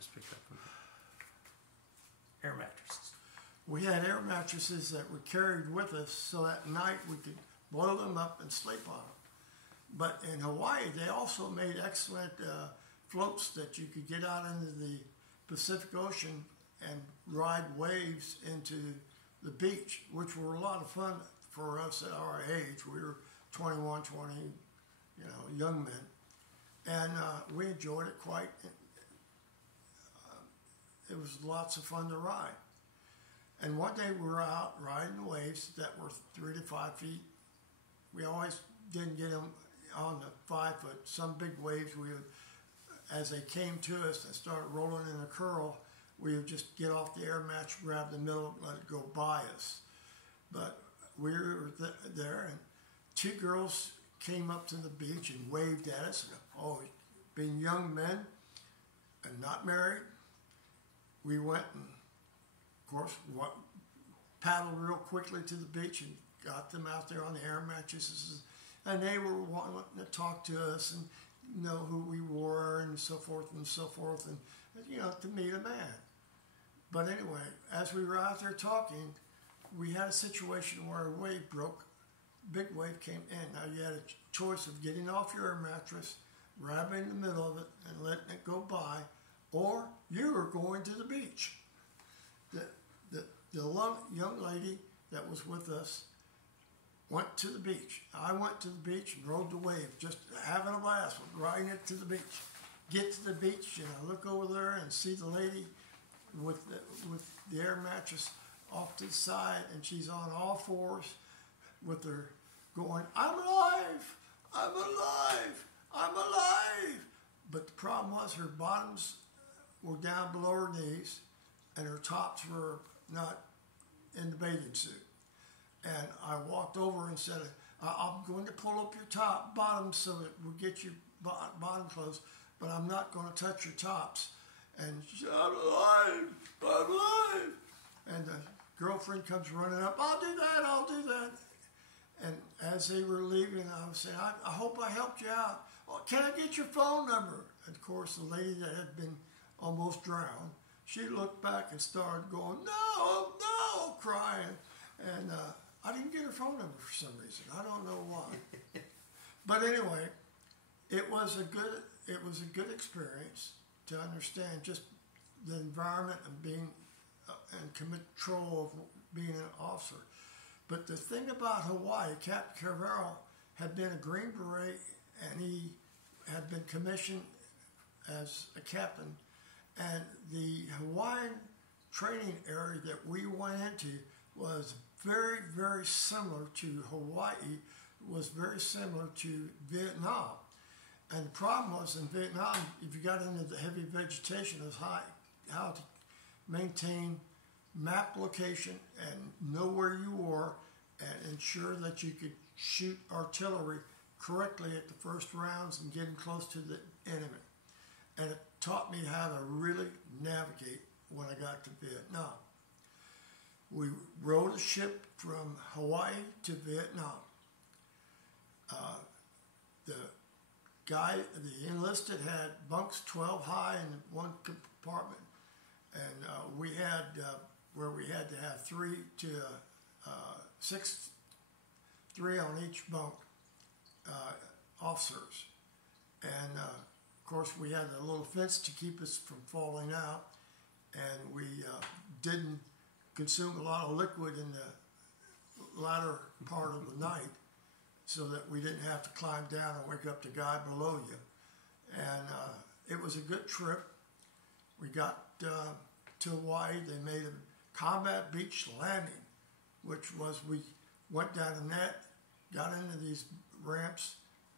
just picked up from air mattresses. We had air mattresses that we carried with us so at night we could blow them up and sleep on them. But in Hawaii, they also made excellent floats that you could get out into the Pacific Ocean and ride waves into the beach, which were a lot of fun for us at our age. We were 21, 20, young men. And we enjoyed it quite. It was lots of fun to ride. And one day we were out riding waves that were 3 to 5 feet. We always didn't get them on the 5 foot. Some big waves, we would, as they came to us and started rolling in a curl, we would just get off the air match, grab the middle, and let it go by us. But we were there, and 2 girls came up to the beach and waved at us. And, being young men and not married, we went and, of course, paddled real quickly to the beach and got them out there on the air mattresses. And they were wanting to talk to us and know who we were and so forth, and to meet a man. But anyway, as we were out there talking, we had a situation where a wave broke. Big wave came in. Now you had a choice of getting off your air mattress, grabbing the middle of it and letting it go by, or you were going to the beach. The young lady that was with us went to the beach. I went to the beach and rode the wave, just having a blast, riding it to the beach. Get to the beach and I look over there and see the lady with the air mattress off to the side, and she's on all fours with her going, "I'm alive, I'm alive, I'm alive." But the problem was her bottoms were down below her knees and her tops were not in the bathing suit. And I walked over and said, "I'm going to pull up your bottoms so that we'll get your bottom clothes, but I'm not going to touch your tops." And she said, "I'm alive, I'm alive." And the girlfriend comes running up, "I'll do that, I'll do that." And as they were leaving, I was saying, I hope I helped you out. "Oh, can I get your phone number?" And of course, the lady that had been almost drowned, she looked back and started going, "No, no," crying. And I didn't get her phone number for some reason. I don't know why. But anyway, it was a good experience to understand just the environment and being and control of being an officer. But the thing about Hawaii, Captain Carvalho had been a Green Beret, and he had been commissioned as a captain. And the Hawaiian training area that we went into was very, very similar to Hawaii, was very similar to Vietnam. And the problem was in Vietnam, if you got into the heavy vegetation, it was how to maintain map location and know where you were and ensure that you could shoot artillery correctly at the first rounds and getting close to the enemy. And it taught me how to really navigate when I got to Vietnam. We rode a ship from Hawaii to Vietnam. The enlisted had bunks 12 high in one compartment, and we had where we had to have 3 to 6, 3 on each bunk, officers. And of course we had a little fence to keep us from falling out, and we didn't consume a lot of liquid in the latter part of the night, so that we didn't have to climb down and wake up the guy below you. And it was a good trip. We got to Hawaii. They made a combat beach landing, which was we went down a net, got into these ramps,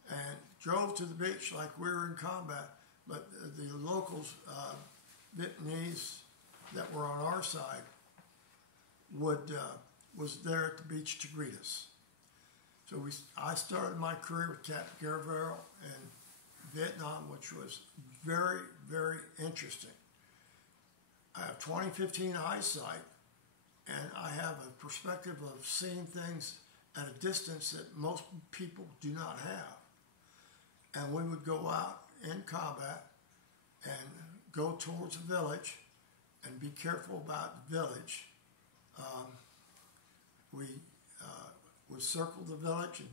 and drove to the beach like we were in combat. But the locals, Vietnamese that were on our side, was there at the beach to greet us. So I started my career with Captain Carvalho in Vietnam, which was very, very interesting. I have 20/15 eyesight, and I have a perspective of seeing things at a distance that most people do not have. And we would go out in combat and go towards the village and be careful about the village. We would circle the village and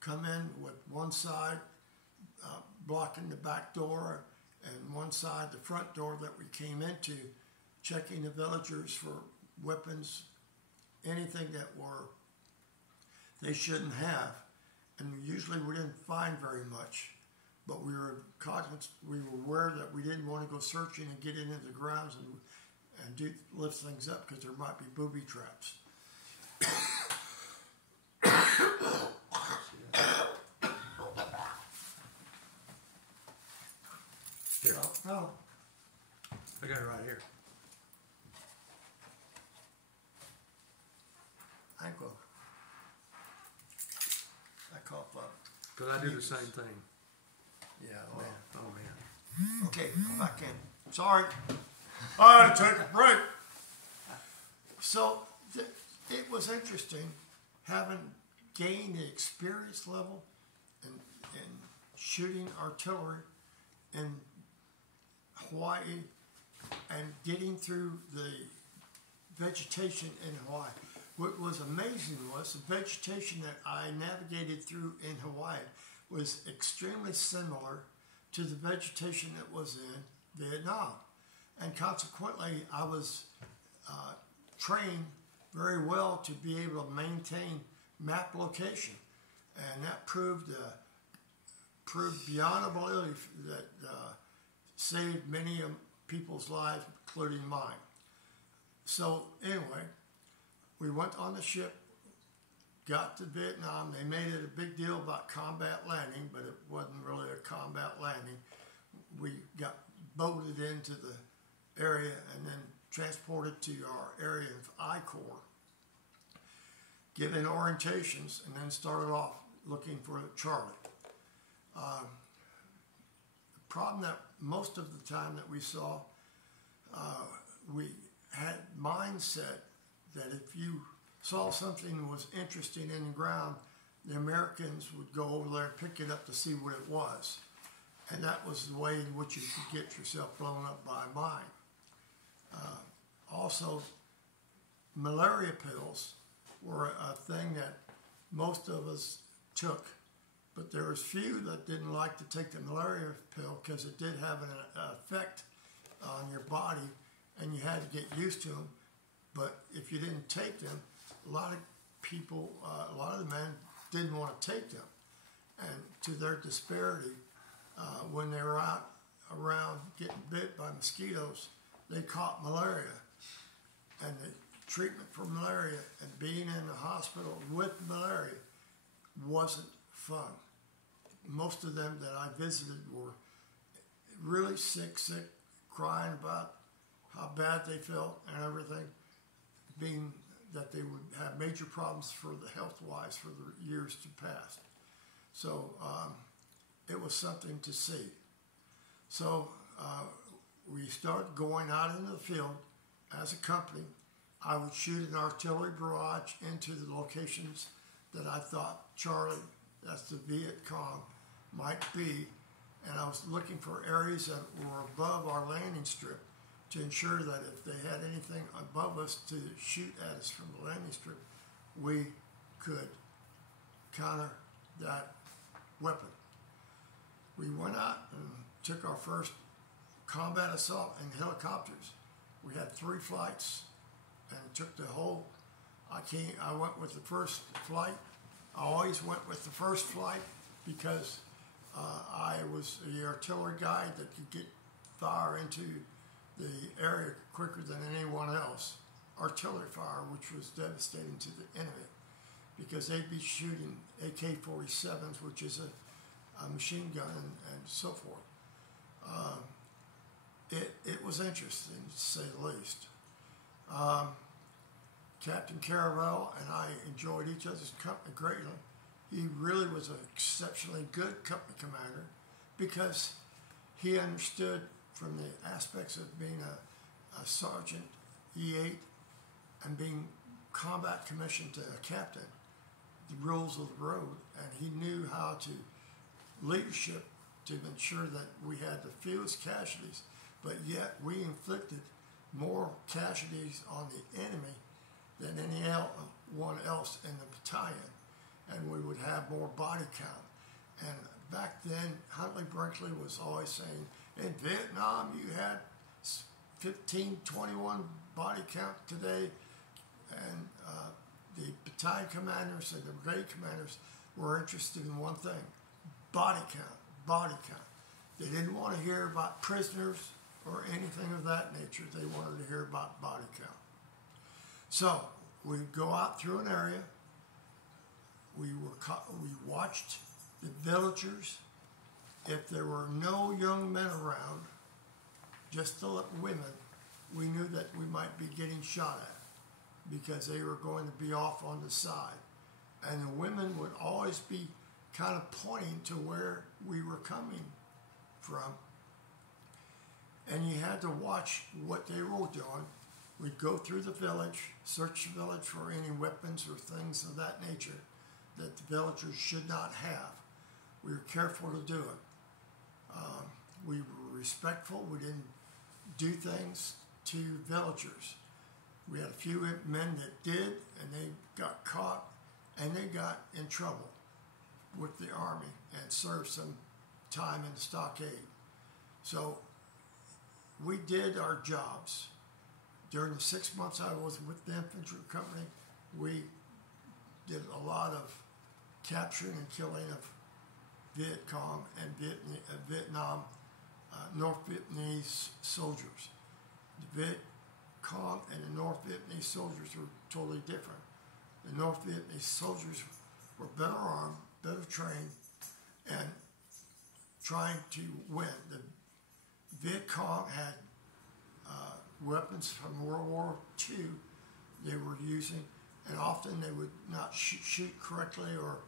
come in with one side blocking the back door and one side the front door that we came into, checking the villagers for weapons, anything that they shouldn't have. And usually we didn't find very much, but we were cognizant, we were aware that we didn't want to go searching and get into the grounds and lift things up because there might be booby traps. Here, No, I got it right here. I cough up. Because I do the same thing. Yeah, Man. well. Oh, man. Okay, go back in. Sorry. I had to take a break. So it was interesting having gained the experience level in shooting artillery in Hawaii and getting through the vegetation in Hawaii. What was amazing was the vegetation that I navigated through in Hawaii was extremely similar to the vegetation that was in Vietnam. And consequently, I was trained very well to be able to maintain map location. And that proved beyond a belief that saved many people's lives, including mine. So anyway, we went on the ship, got to Vietnam. They made it a big deal about combat landing, but it wasn't really a combat landing. We got boated into the area and then transported to our area of I Corps, given orientations, and then started off looking for Charlie. The problem that most of the time that we saw, we had mindset that if you saw something that was interesting in the ground, the Americans would go over there and pick it up to see what it was. And that was the way in which you could get yourself blown up by a mine. Also, malaria pills were a thing that most of us took, but there was few that didn't like to take the malaria pill because it did have an effect on your body and you had to get used to them. But if you didn't take them, a lot of people, a lot of the men didn't want to take them. And to their disparity, when they were out around getting bit by mosquitoes, they caught malaria. And the treatment for malaria and being in the hospital with malaria wasn't fun. Most of them that I visited were really sick, crying about how bad they felt and everything, being that they would have major problems for the health-wise for the years to pass. So it was something to see. So we started going out into the field as a company. I would shoot an artillery barrage into the locations that I thought Charlie, that's the Viet Cong, might be. And I was looking for areas that were above our landing strip to ensure that if they had anything above us to shoot at us from the landing strip, we could counter that weapon. We went out and took our first combat assault in helicopters. We had 3 flights and took the whole, I went with the first flight. I always went with the first flight because I was the artillery guy that could get fire into the area quicker than anyone else. Artillery fire, which was devastating to the enemy because they'd be shooting AK-47s, which is a machine gun and so forth. It was interesting, to say the least. Captain Caravel and I enjoyed each other's company greatly. He really was an exceptionally good company commander because he understood from the aspects of being a sergeant, E8, and being combat commissioned to a captain, the rules of the road, and he knew how to leadership to ensure that we had the fewest casualties but yet we inflicted more casualties on the enemy than anyone else in the battalion, and we would have more body count. And back then, Huntley Brinkley was always saying, in Vietnam you had 15, 21 body count today, and the battalion commanders and the brigade commanders were interested in one thing: body count, body count. They didn't want to hear about prisoners or anything of that nature. They wanted to hear about body count. So we'd go out through an area. We watched the villagers. If there were no young men around, just the women, we knew that we might be getting shot at because they were going to be off on the side. And the women would always be kind of pointing to where we were coming from. And you had to watch what they were doing. We'd go through the village, search the village for any weapons or things of that nature that the villagers should not have. We were careful to do it. We were respectful. We didn't do things to villagers. We had a few men that did, and they got caught, and they got in trouble with the Army and served some time in the stockade. So we did our jobs. During the 6 months I was with the infantry company, we did a lot of capturing and killing of Viet Cong and Vietnam, North Vietnamese soldiers. The Viet Cong and the North Vietnamese soldiers were totally different. The North Vietnamese soldiers were better armed, better trained, and trying to win. The Viet Cong had weapons from World War II they were using, and often they would not shoot correctly or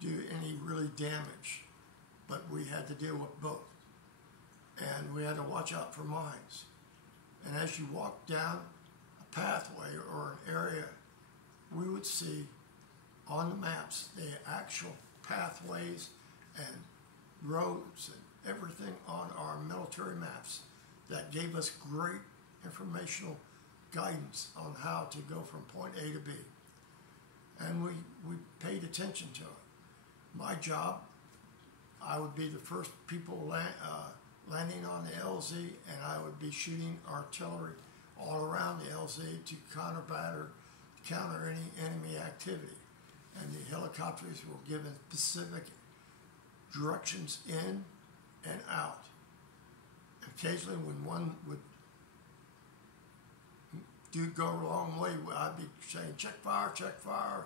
do any really damage. But we had to deal with both. And we had to watch out for mines. And as you walk down a pathway or an area, we would see on the maps the actual pathways and roads and everything on our military maps that gave us great informational guidance on how to go from point A to B. And we paid attention to it. My job, I would be the first people landing on the LZ, and I would be shooting artillery all around the LZ to counter any enemy activity. And the helicopters were given specific directions in and out. Occasionally when one would go a long way, I'd be saying, check fire,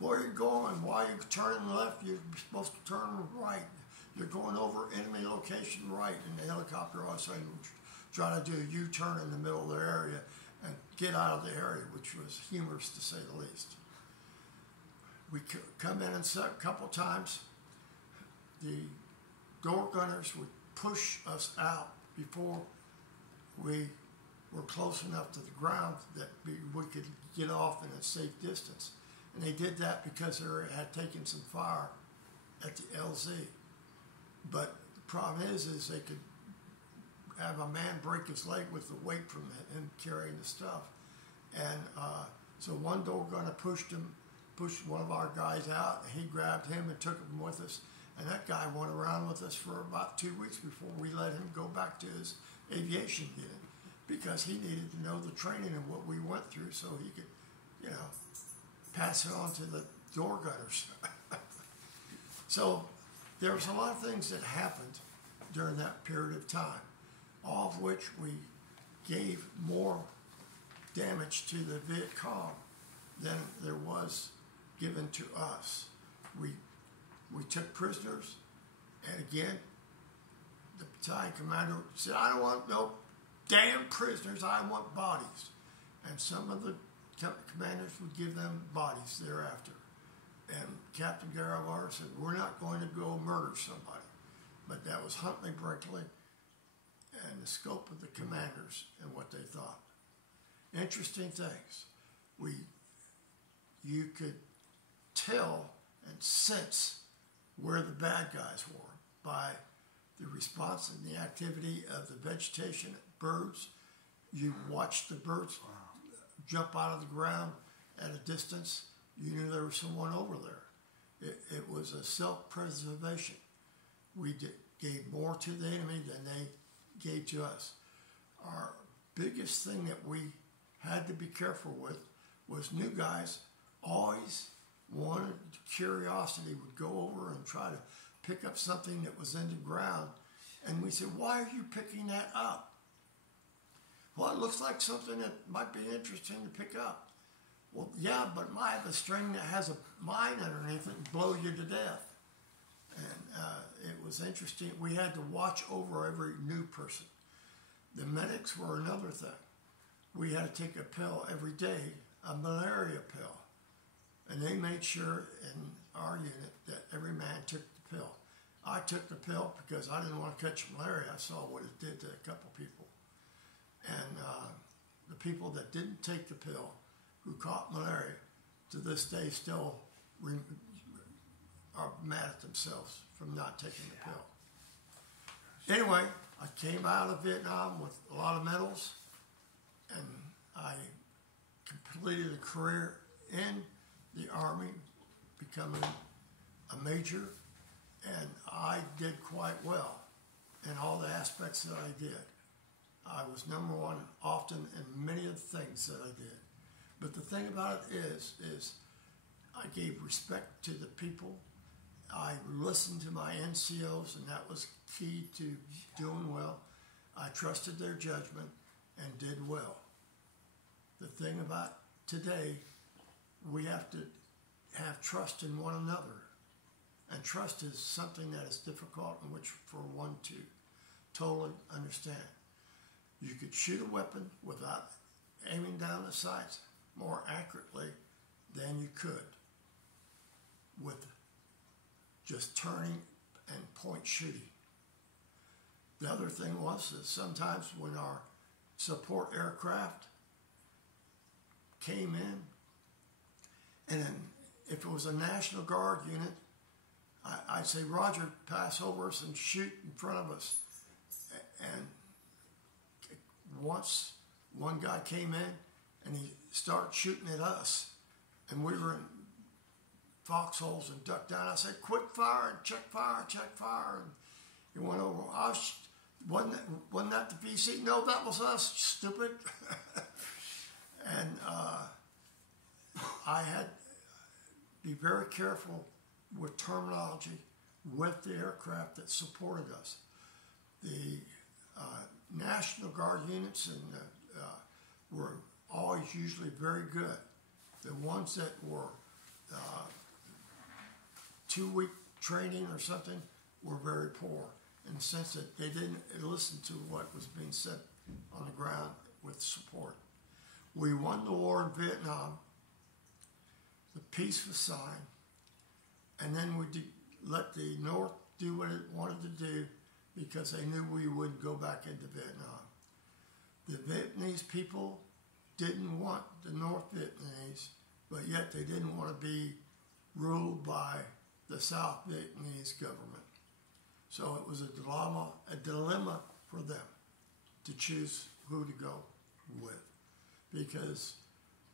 where are you going? Why are you turning left? You're supposed to turn right. You're going over enemy location right. And the helicopter all of a sudden would try to do a U-turn in the middle of the area and get out of the area, which was humorous to say the least. We come in and set a couple times. The door gunners would push us out before we were close enough to the ground that we could get off in a safe distance. And they did that because they had taken some fire at the LZ. But the problem is they could have a man break his leg with the weight from him carrying the stuff. And so one door gunner pushed one of our guys out, and he grabbed him and took him with us. And that guy went around with us for about 2 weeks before we let him go back to his aviation unit, because he needed to know the training and what we went through so he could, pass it on to the door gunners. So there was a lot of things that happened during that period of time, all of which we gave more damage to the Viet Cong than there was given to us. We took prisoners, and again, the battalion commander said, I don't want no damn prisoners, I want bodies. And some of the commanders would give them bodies thereafter. And Captain Garawar said, we're not going to go murder somebody. But that was Huntley Brinkley and the scope of the commanders and what they thought. Interesting things. You could tell and sense where the bad guys were by the response and the activity of the vegetation, birds. You watch the birds jump out of the ground at a distance. You knew there was someone over there. It was a self-preservation. We gave more to the enemy than they gave to us. Our biggest thing that we had to be careful with was new guys always wanted, curiosity would go over and try to pick up something that was in the ground. And we said, why are you picking that up? Well, it looks like something that might be interesting to pick up. Well, yeah, but it might have a string that has a mine underneath it and blow you to death. And it was interesting. We had to watch over every new person. The medics were another thing. We had to take a pill every day, a malaria pill. And they made sure in our unit that every man took the pill. I took the pill because I didn't want to catch malaria. I saw what it did to a couple people. And the people that didn't take the pill, who caught malaria, to this day still are mad at themselves from not taking the pill. Anyway, I came out of Vietnam with a lot of medals, and I completed a career in the Army, becoming a major, and I did quite well in all the aspects that I did. I was number one often in many of the things that I did. But the thing about it is I gave respect to the people. I listened to my NCOs, and that was key to doing well. I trusted their judgment and did well. The thing about today, we have to have trust in one another. And trust is something that is difficult in which for one to totally understand. You could shoot a weapon without aiming down the sights more accurately than you could with just turning and point shooting. The other thing was that sometimes when our support aircraft came in, and then if it was a National Guard unit, I'd say, Roger, pass over us and shoot in front of us. And once one guy came in and he started shooting at us, and we were in foxholes and ducked down. I said, quick fire and check fire, check fire. And he went over, wasn't that the VC? No, that was us, stupid. And I had to be very careful with terminology with the aircraft that supported us. The National Guard units were always usually very good. The ones that were 2-week training or something were very poor in the sense that they didn't listen to what was being said on the ground with support. We won the war in Vietnam. The peace was signed. And then we let the North do what it wanted to do because they knew we wouldn't go back into Vietnam. The Vietnamese people didn't want the North Vietnamese, but yet they didn't want to be ruled by the South Vietnamese government. So it was a dilemma for them to choose who to go with, because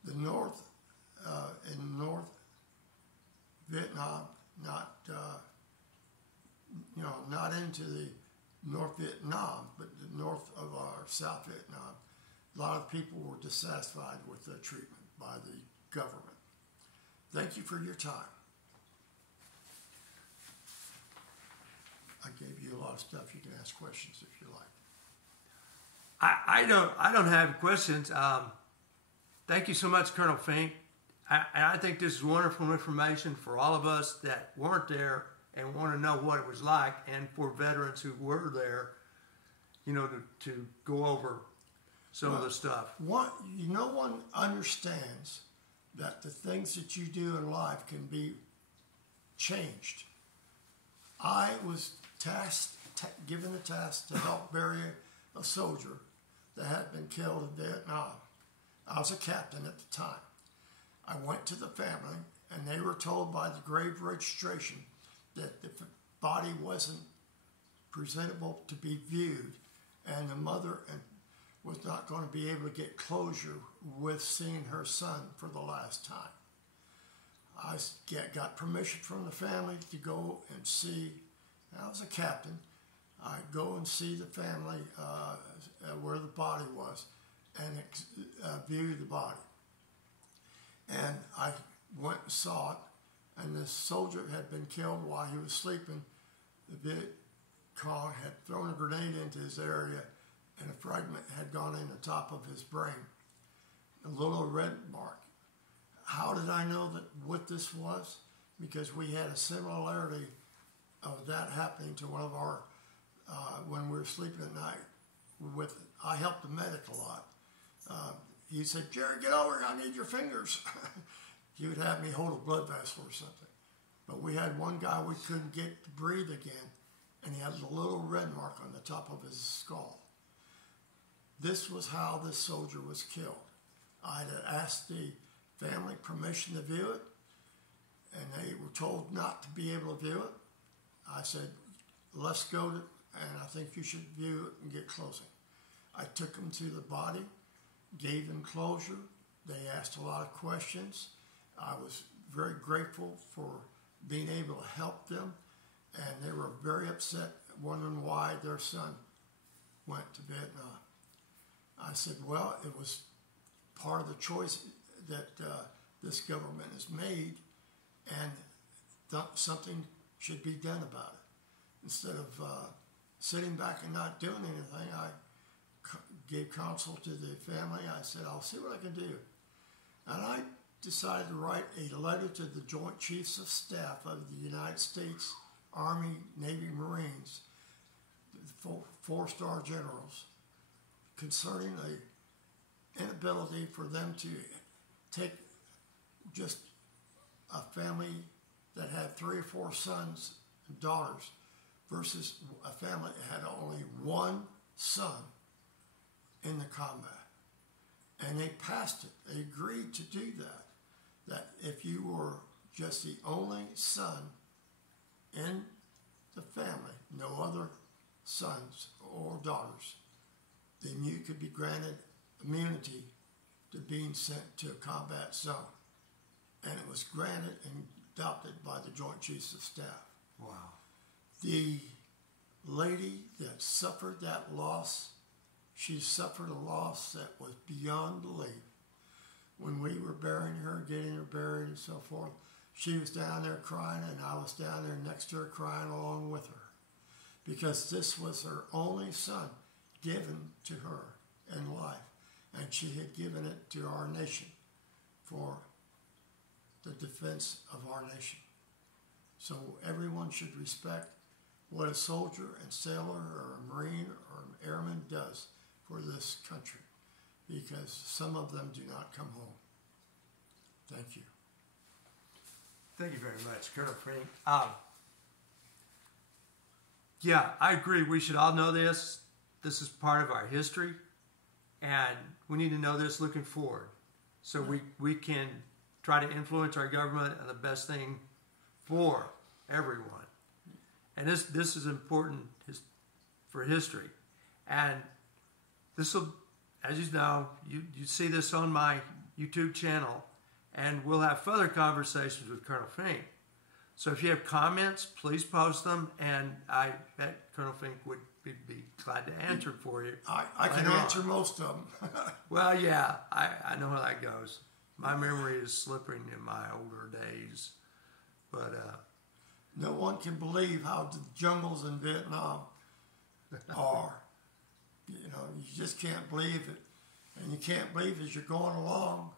the North in North Vietnam, not into the North Vietnam, but the north of our South Vietnam, a lot of people were dissatisfied with the treatment by the government. Thank you for your time. I gave you a lot of stuff. You can ask questions if you like. I don't have questions. Thank you so much, Colonel Fink. I think this is wonderful information for all of us that weren't there and want to know what it was like, and for veterans who were there, to go over some of the stuff. No one understands that the things that you do in life can be changed. I was given the task to help bury a soldier that had been killed in Vietnam. I was a captain at the time. I went to the family, and they were told by the grave registration that the body wasn't presentable to be viewed, and the mother was not going to be able to get closure with seeing her son for the last time. I got permission from the family to go and see. I was a captain. I'd go and see the family where the body was and view the body. And I went and saw it, and this soldier had been killed while he was sleeping. The Viet Cong had thrown a grenade into his area, and a fragment had gone in the top of his brain. A little red mark. How did I know what this was? Because we had a similarity of that happening to one of our, when we were sleeping at night with it. I helped the medic a lot. He said, "Jerry, get over here, I need your fingers." He would have me hold a blood vessel or something. But we had one guy we couldn't get to breathe again, and he had a little red mark on the top of his skull. This was how this soldier was killed. I had asked the family permission to view it, and they were told not to be able to view it. I said, "Let's go to, and I think you should view it and get closing." I took them to the body, gave them closure. They asked a lot of questions. I was very grateful for being able to help them, and they were very upset, wondering why their son went to Vietnam. I said, well, it was part of the choice that this government has made, and something should be done about it. Instead of sitting back and not doing anything, I gave counsel to the family. I said, I'll see what I can do. And I decided to write a letter to the Joint Chiefs of Staff of the United States Army, Navy, Marines, the four-star generals, concerning the inability for them to take just a family that had 3 or 4 sons and daughters versus a family that had only one son in the combat. And they passed it. They agreed to do that. That if you were just the only son in the family, no other sons or daughters, then you could be granted immunity to being sent to a combat zone. And it was granted and adopted by the Joint Chiefs of Staff. Wow. The lady that suffered that loss, she suffered a loss that was beyond belief. When we were burying her, getting her buried and so forth, she was down there crying, and I was down there next to her crying along with her. Because this was her only son given to her in life. And she had given it to our nation for the defense of our nation. So everyone should respect what a soldier and sailor or a Marine or an airman does for this country, because some of them do not come home. Thank you. Thank you very much, Colonel Fink. Yeah, I agree. We should all know this. This is part of our history, and we need to know this looking forward, so we can try to influence our government on the best thing for everyone. And this is important for history. And this will, as you know, you see this on my YouTube channel, and we'll have further conversations with Colonel Fink. So if you have comments, please post them, and I bet Colonel Fink would be glad to answer for you. I can answer most of them. Well, yeah, I know how that goes. My memory is slipping in my older days, but no one can believe how the jungles in Vietnam are. You know, you just can't believe it, and you can't believe as you're going along,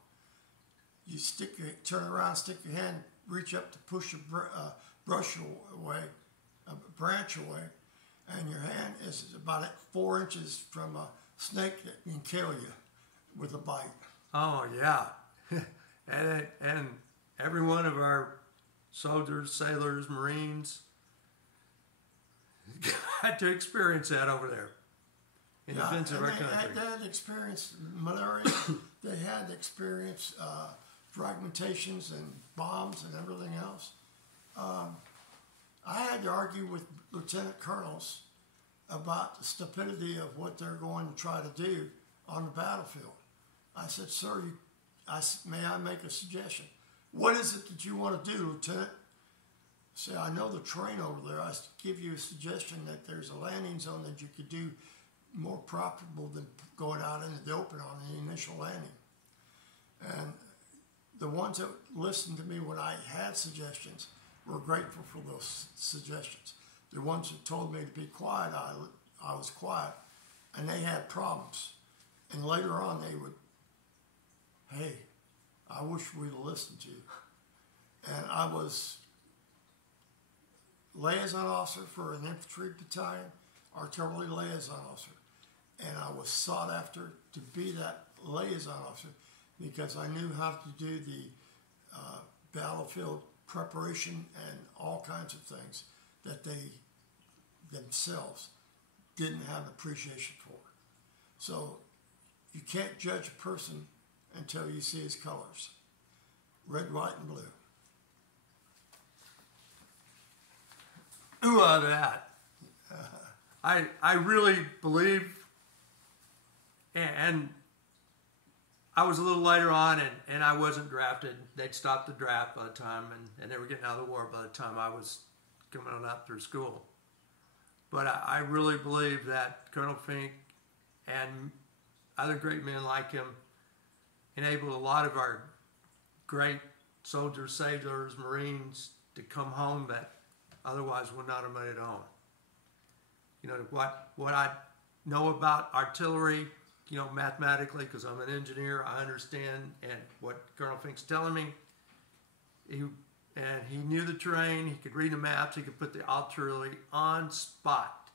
you turn around, stick your hand, reach up to push a branch away, and your hand is about 4 inches from a snake that can kill you with a bite. Oh yeah. and every one of our soldiers, sailors, Marines had to experience that over there in defense of our country. They had experienced malaria. They had experienced fragmentations and bombs and everything else. I had to argue with lieutenant colonels about the stupidity of what they're going to try to do on the battlefield. I said, sir, may I make a suggestion? What is it that you want to do, Lieutenant? I said, I know the terrain over there. I give you a suggestion that there's a landing zone that you could do more profitable than going out into the open on the initial landing. And the ones that listened to me when I had suggestions were grateful for those suggestions. The ones that told me to be quiet, I was quiet, and they had problems. And later on, they would, hey, I wish we'd listened to you. And I was liaison officer for an infantry battalion, artillery liaison officer. And I was sought after to be that liaison officer because I knew how to do the battlefield preparation and all kinds of things that they themselves didn't have appreciation for. So you can't judge a person until you see his colors. Red, white, and blue. Ooh, that. I really believe, and I was a little later on, and I wasn't drafted. They'd stopped the draft by the time, and they were getting out of the war by the time I was coming on up through school. But I really believe that Colonel Fink and other great men like him enabled a lot of our great soldiers, sailors, Marines to come home that otherwise would not have made it home. You know, what I know about artillery, you know, mathematically, because I'm an engineer, I understand, and what Colonel Fink's telling me, he knew the terrain, he could read the maps, he could put the artillery on spot,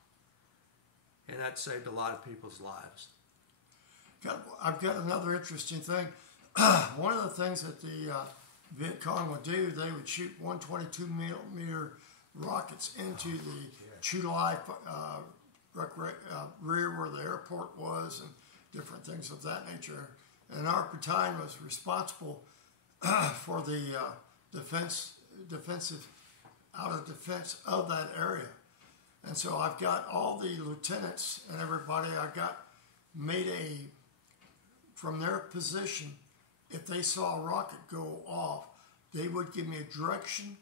and that saved a lot of people's lives. I've got another interesting thing. One of the things that the Viet Cong would do, they would shoot 122 millimeter rockets into the Chu Lai rear where the airport was and different things of that nature. And our battalion was responsible for the defense of that area. And so I've got all the lieutenants and everybody, from their position, if they saw a rocket go off, they would give me a direction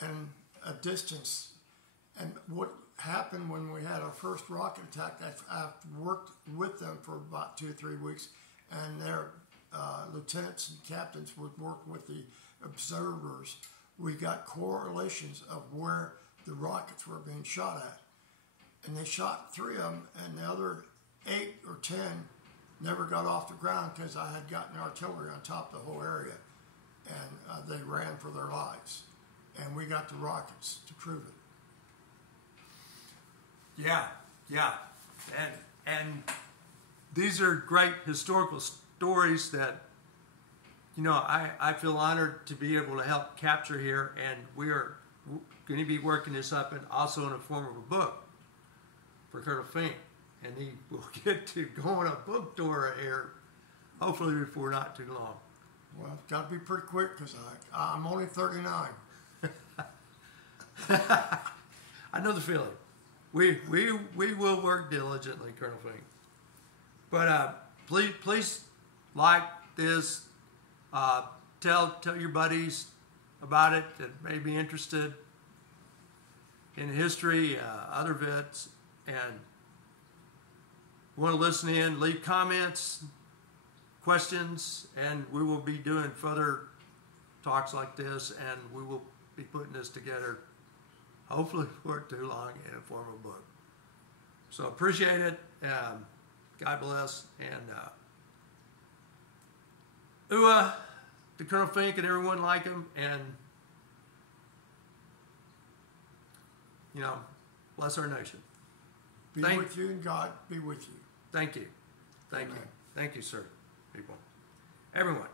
and a distance. And what happened when we had our first rocket attack, I've worked with them for about 2 or 3 weeks, and their lieutenants and captains would work with the observers. We got correlations of where the rockets were being shot at. And they shot 3 of them, and the other 8 or 10 never got off the ground because I had gotten artillery on top of the whole area, and they ran for their lives. And we got the rockets to prove it. Yeah. And these are great historical stories that, you know, I feel honored to be able to help capture here, and we are going to be working this up and also in the form of a book for Colonel Fink. And he will get to go on a book tour here, hopefully before not too long. Well, it's got to be pretty quick because I'm only 39. I know the feeling. We will work diligently, Colonel Fink. But please like this. Tell your buddies about it that may be interested in history, other vets, and want to listen in, leave comments, questions, and we will be doing further talks like this, and we will be putting this together, hopefully before too long, in a form of a book. So appreciate it. God bless. And UA to Colonel Fink and everyone like him, and, you know, bless our nation. Be with you, and God be with you. Thank you. Thank you. Thank you, sir, people. Everyone.